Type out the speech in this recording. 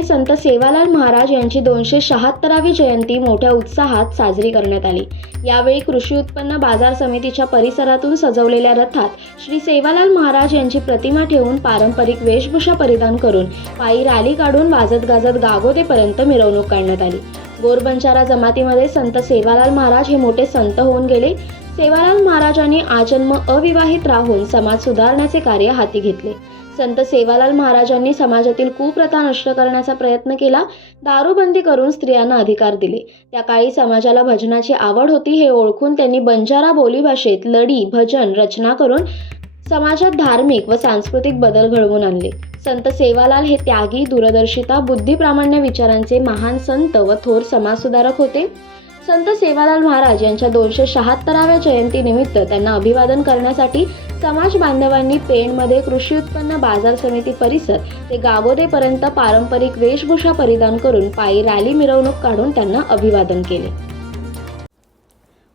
गागोदेमध्ये संत सेवालाल महाराज यांची दोनशे शहात्तरावी जयंती मोठ्या उत्साहात साजरी करण्यात आली. यावेळी कृषी उत्पन्न बाजार समितीच्या परिसरातून सजवलेल्या रथात श्री सेवालाल महाराज यांची प्रतिमा ठेवून पारंपरिक वेशभूषा परिधान करून पायी रॅली काढून वाजत गाजत गागोदेपर्यंत मिरवणूक काढण्यात आली. गोरबंजारा जमातीमध्ये संत सेवालाल महाराज हे मोठे संत होऊन गेले. सेवालाल महाराजांनी आजन्म अविवाहित राहून समाज सुधारण्याचे कार्य हाती घेतले. संत सेवालाल महाराजांनी समाजातील कुप्रथा नष्ट करण्याचा प्रयत्न केला. दारूबंदी करून स्त्रियांना अधिकार दिले. त्या काळी समाजाला भजनाची आवड होती हे ओळखून त्यांनी बंजारा बोलीभाषेत लढी भजन रचना करून समाजात धार्मिक व सांस्कृतिक बदल घडवून आणले. संत सेवालाल हे त्यागी दूरदर्शिता बुद्धिप्रामाण्य विचारांचे महान संत व थोर समाजसुधारक होते. संत सेवालाल महाराज यांच्या दोनशे शहात्तराव्या जयंतीनिमित्त त्यांना अभिवादन करण्यासाठी समाज बांधवांनी पेणमध्ये कृषी उत्पन्न बाजार समिती परिसर ते गागोदेपर्यंत पारंपरिक वेशभूषा परिधान करून पायी रॅली मिरवणूक काढून त्यांना अभिवादन केले.